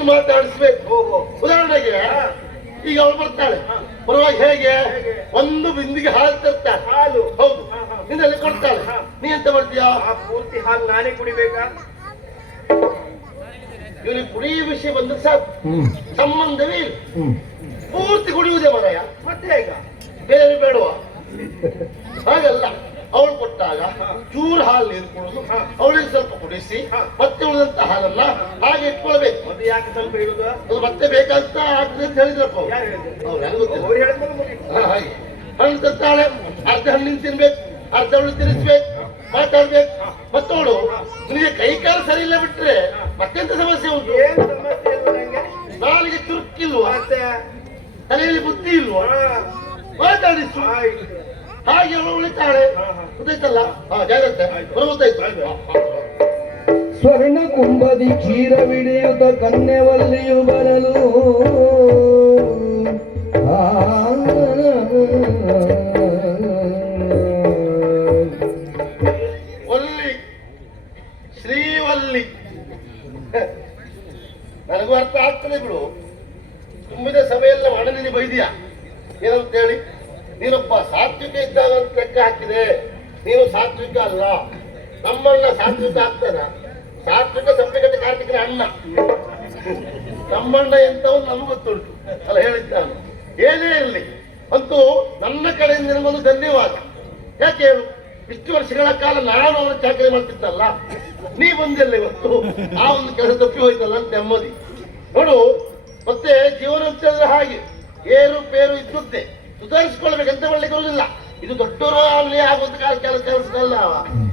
ರೀತಿಯಲ್ಲಿ ಮಾತಾಡಿಸ್ಬೇಕು. ಉದಾಹರಣೆಗೆ ಈಗ ಅವಳು ಬರ್ತಾಳೆ, ಬರುವಾಗ ಹೇಗೆ ಒಂದು ಬಿಂದಿಗೆ ಹಾಲು ತರ್ತಾಳೆ. ಹಾಲು ಹೌದು, ನಿನ್ನಲ್ಲಿ ಕೊಡ್ತಾಳೆ. ನೀ ಎಂತ ಮಾಡ್ತೀಯಾ? ಪೂರ್ತಿ ಹಾಲು ನಾನೇ ಕುಡಿಬೇಕಾ? ಇವನಿಗೆ ಕುಡಿಯುವ ವಿಷಯ ಬಂದ್ರೆ ಸಾಕು, ಸಂಬಂಧವೇ ಇಲ್ಲ. ಪೂರ್ತಿ ಕುಡಿಯುವುದೇ ಮರಯ. ಮತ್ತೆ ಈಗ ಬೇರೆ ಬೇಡವ? ಹಾಗಲ್ಲ, ಅವಳು ಕೊಟ್ಟಾಗ ಚೂರು ಹಾಲು ನೀರು ಕುಡಿದು ಅವಳಿಗೆ ಸ್ವಲ್ಪ ಕುಡಿಸಿ ಮತ್ತೆ ಉಳಿದಂತ ಹಾಲನ್ನ ಹಾಗೆ ಇಟ್ಕೊಳ್ಬೇಕು. ಅದು ಯಾಕೆ ಸ್ವಲ್ಪ ಇಡುದು? ಅದು ಮತ್ತೆ ಬೇಕಂತ ಆಗ್ತದೆ ಅಂತ ಹೇಳಿದ್ರಪ್ಪ ಅವ್ರು. ಹಾಗೆ ಹಣ್ಣು ತರ್ತಾಳೆ, ಅರ್ಧ ಹಣ್ಣಿನ ತಿನ್ಬೇಕು, ಅರ್ಧ ಅವಳು ತಿನ್ನಿಸ್ಬೇಕು, ಮಾತಾಡ್ಬೇಕು. ಮತ್ತವಳು ನಿನಗೆ ಕೈ ಕಾಲು ಸರಿ ಇಲ್ಲ ಬಿಟ್ರೆ ಮತ್ತೆಂತ ಸಮಸ್ಯೆ ಉಂಟು? ಏನು ಸಮಸ್ಯೆ ಇಲ್ವ ನಂಗೆ? ನಾಲಿಗೆ ತುರುಕಿಲ್ವಾ? ಮತ್ತೆ ತಲೆಯಲ್ಲಿ ಬುದ್ಧಿ ಇಲ್ವಾ? ಮಾತಾಡಿಸು. ಹಾಗೆ ಅವಳು ಉಳಿತಾಳೆ. ಗೊತ್ತಾಯ್ತಲ್ಲ? ಜಾಗ್ರತೆ, ಗೊತ್ತಾಯ್ತು. ಸ್ವರ್ಣ ಕುಂಭದಿ ಕ್ಷೀರವಿಡಿಯುತ್ತ ಕನ್ಯೆವಲ್ಲಿಯು ಬರಲು ವಲ್ಲಿ ಶ್ರೀವಲ್ಲಿ ನನಗೂ ಅರ್ಥ ಆಗ್ತದೆ ಬಿಡು. ತುಂಬಿದ ಸಭೆಯೆಲ್ಲ ಮಣಲಿನಿ ಬೈದಿಯ ಏನಂತ ಹೇಳಿ? ನೀನೊಬ್ಬ ಸಾತ್ವಿಕ ಇದ್ದಾಗ ಅಂತ ಲೆಕ್ಕ ಹಾಕಿದೆ. ನೀನು ಸಾತ್ವಿಕ ಅಲ್ಲ. ನಮ್ಮಣ್ಣ ಸಾತ್ವಿಕ ಆಗ್ತಾನ? ಸಾತ್ವಿಕ ಸಂಪಿಕತೆ ಕಾರ್ತಿಕನ ಅಣ್ಣ. ನಮ್ಮಣ್ಣ ಎಂತವನು ನಮ್ಗೆ ಗೊತ್ತುಂಟು ಅಲ್ಲ, ಹೇಳಿದ್ದಾನು. ಏನೇ ಇರಲಿ ಅಂತೂ ನನ್ನ ಕಡೆಯಿಂದ ನಿನಗೊಂದು ಧನ್ಯವಾದ. ಯಾಕೆ ಹೇಳು? ಇಷ್ಟು ವರ್ಷಗಳ ಕಾಲ ನಾನು ಅವನ ಚಾಕರಿ ಮಾಡ್ತಿದ್ದಲ್ಲ, ನೀ ಬಂದಿಲ್ಲ ಇವತ್ತು. ಆ ಒಂದು ಕೆಲಸ ತಪ್ಪಿ ಹೋಯ್ತಲ್ಲ ಅಂತ ನೆಮ್ಮದಿ ನೋಡು. ಮತ್ತೆ ಜೀವನ ಅಂತ ಹೇಳಿದ್ರೆ ಹಾಗೆ ಏರು ಪೇರು ಇದ್ದುತ್ತೆ, ಸುಧಾರಿಸಿಕೊಳ್ಬೇಕು, ಎಂತ ಮಾಡ್ಲಿಕ್ಕೆ ಬರಲಿಲ್ಲ. ಇದು ದೊಡ್ಡವರು ಅಲ್ಲಿ ಆಗುವಂತ ಕೆಲಸಲ್ಲ.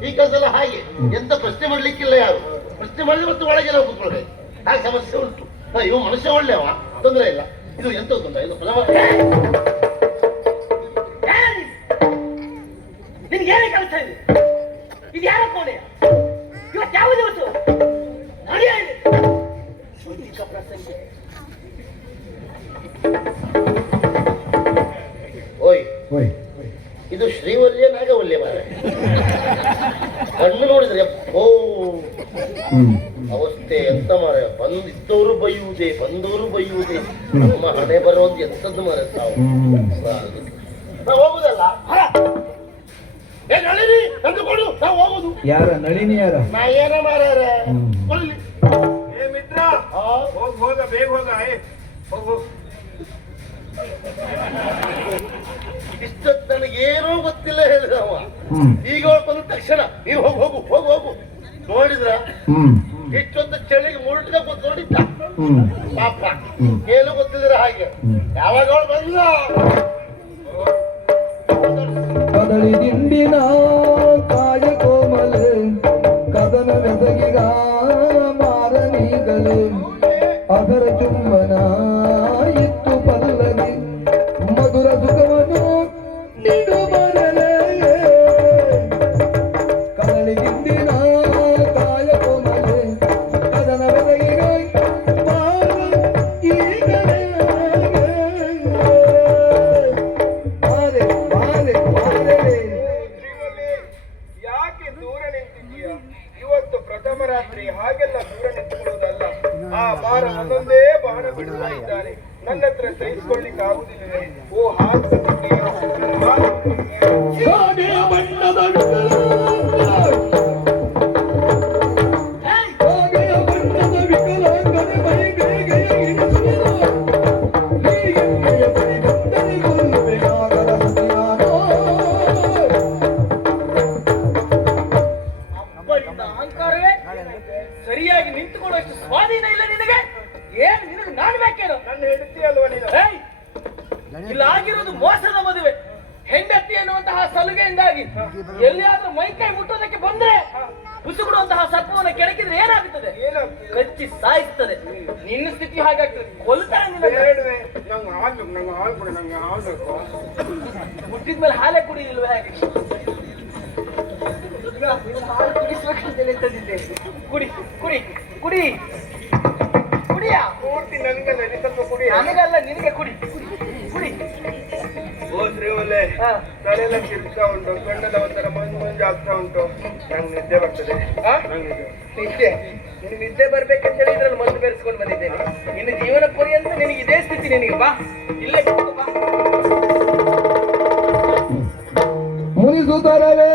ಈ ಕೆಲಸ ಎಲ್ಲ ಹಾಗೆ, ಎಂತ ಪ್ರಶ್ನೆ ಮಾಡ್ಲಿಕ್ಕಿಲ್ಲ. ಯಾರು ಪ್ರಶ್ನೆ ಮಾಡಿದ್ರೆ ಮತ್ತೆ ಒಳಗೆ ನಾವು ಕೂತ್ಕೊಳ್ಬೇಕು. ಹಾಗೆ ಸಮಸ್ಯೆ ಉಂಟು. ಇವ ಮನುಷ್ಯ ಒಳ್ಳೆಯವ, ತೊಂದರೆ ಇಲ್ಲ. ಇದು ಎಂತ ತೊಂದರೆ? ಇದು ನಿನ್ಗೆ ಏನೇ ಕೆಲಸ ಇದೆ? ಇದು ಯಾರ ಕೋಣೆಯ? ಇವತ್ತು ಯಾವ ದಿವಸ? ಓಯ್, ಇದು ಶ್ರೀವಲ್ಯ ನಾಗವಲ್ಯ ಮಾರ. ಕಣ್ಣು ನೋಡಿದ್ರೆ ಓ ಅವಸ್ಥೆ ಎಂತ ಮಾರ. ಬಂದಿದ್ದವರು ಬೈಯುವುದೇ, ಬಂದವರು ಬೈಯುವುದೇ. ನಮ್ಮ ಹಣೆ ಬರೋದು ಎಂತದ್ದು ಮಾರ. ನಾವು ಹೋಗುದಲ್ಲ, ನಳಿನಿ ತಂದುಕೊಡು, ನಾವು ಹೋಗುದು. ಯಾರ ನಳಿನಿ? ಯಾರ? ನಾ ಏನ ಮಾರ ಮಿತ್ರ, ಹೋಗ ಬೇಗ ಹೋಗ. ಹೋಗು. ಇಷ್ಟೊತ್ತು ನನಗೇನೂ ಗೊತ್ತಿಲ್ಲ ಹೇಳಿದವ. ಈಗ ಬಂದ ತಕ್ಷಣ ನೀವು ಹೋಗು ಹೋಗು ಹೋಗು ಹೋಗು. ನೋಡಿದ್ರ ಇಷ್ಟೊತ್ತು ಚಳಿಗೆ ಮುರುಟ್ಗ ಕೂತ್ಕೊಂಡಿದ್ದ ಪಾಪ. ಏನು ಗೊತ್ತಿದ್ರ ಹಾಗೆ. ಯಾವಾಗ ಅವಳು ಬಂದ ಕದಳಿ ದಿಂಡಿನ ಕಾಯ ಕೋಮಲ ಕದನ ಬೆಸಗಿಗ ಮಾರನೀಗಲು ಅದರ ಚುಂಬನ ಇತ್ತು ಪಲ್ಲವಿ ಮಧುರ ಸುಖವನ್ನು ನೀಡು ಬರಲೇ. ಕದಳಿ ದಿಂಡಿನ ಕಾಯ ಕೋಮಲ ಕದನ ಬೆಸಗಿಗ ಯಾಕೆ ದೂರ ನಿಂತಿದ್ದೀಯ? ಇವತ್ತು ಪ್ರಥಮ ರಾತ್ರಿ, ಹಾಗೆಲ್ಲ ದೂರ ನಿಂತುಕೊಳ್ಳುವುದಲ್ಲ. ಆ ಬಾರ ಒಂದೊಂದೇ ಬಾಣ ಬಿಡ್ತಾ ಇದ್ದಾನೆ. ನನ್ನ ಹತ್ರ ಸಹಿಸಿಕೊಳ್ಳಿಕ್ಕೆ ಆಗುದಿಲ್ಲವೇ? ಓ ಅಹಂಕಾರವೇ ಸರಿಯಾಗಿ ನಿಂತುಕೊಳ್ಳುವಷ್ಟು ಸ್ವಾಧೀನ ಇಲ್ಲ ನಿನಗೆ? ಏನು ನಿನಗೆ ನಾನು ಬೇಕೇನು? ನನ್ನ ಹೆಂಡತಿ ಅಲ್ವಾ ನೀನು? ಇಲ್ಲ ಆಗಿರೋದು ಮೋಸದ ಮದುವೆ. ಹೆಂಡತಿ ಎನ್ನುವಂತಹ ಸಲುಗೆಯಿಂದಾಗಿ ಎಲ್ಲಿಯಾದ್ರೂ ಮೈಕೈ ಮುಟ್ಟೋದಕ್ಕೆ ಬಂದ್ರೆ ಉಸುಗುಡುವಂತಹ ಸರ್ಪವನ್ನು ಕೆಣಕಿದ್ರೆ ಏನಾಗುತ್ತದೆ? ಕಚ್ಚಿ ಸಾಯಿಸ್ತದೆ. ನಿನ್ನ ಸ್ಥಿತಿ ಹಾಗಾಗ್ತದೆ. ಕೊಲ್ತಾರೆ ನಿನ್ನ. ಹುಟ್ಟಿದ್ಮೇಲೆ ಹಾಲೇ ಕುಡಿಯಿಲ್ವ? ಹೇಗೆ ಹಾಲು ಕುಡಿಸ್ಬೇಕಂತೇಳಿ ತಂದಿದ್ದೆ. ಕುಡಿ ಕುಡಿ ಕುಡಿ ಕುಡಿಯ. ಪೂರ್ತಿ ನನಗಲ್ಲ, ಸ್ವಲ್ಪ ಕುಡಿ. ನನಗಲ್ಲ, ನಿನಗೆ ಕುಡಿ ಕುಡಿ. ಓ ಶ್ರೀವಲ್ಲೆ, ತಲೆಯೆಲ್ಲ ಕಿರ್ತಾ ಉಂಟು, ಕಣ್ಣದ ಒಂಥರ ಮಂಜು ಮಂಜು ಆಗ್ತಾ ಉಂಟು. ನಂಗೆ ನಿದ್ದೆ ಬರ್ತದೆ. ನಿದ್ದೆ ನಿನಗೆ ನಿದ್ದೆ ಬರ್ಬೇಕಂತ ಹೇಳಿ ಇದ್ರಲ್ಲಿ ಮದ್ದು ಬೆರೆಸ್ಕೊಂಡು ಬಂದಿದ್ದೇನೆ. ಇನ್ನು ಜೀವನ ಪರ್ಯಂತ ನಿನಗೆ ಇದೇ ಸ್ಥಿತಿ. ನಿನಗೆ ಬಾ ಇಲ್ಲೇ ಕೂತ್ಕೋ ಬಾ. ಮುನಿಸುತ್ತರವೇ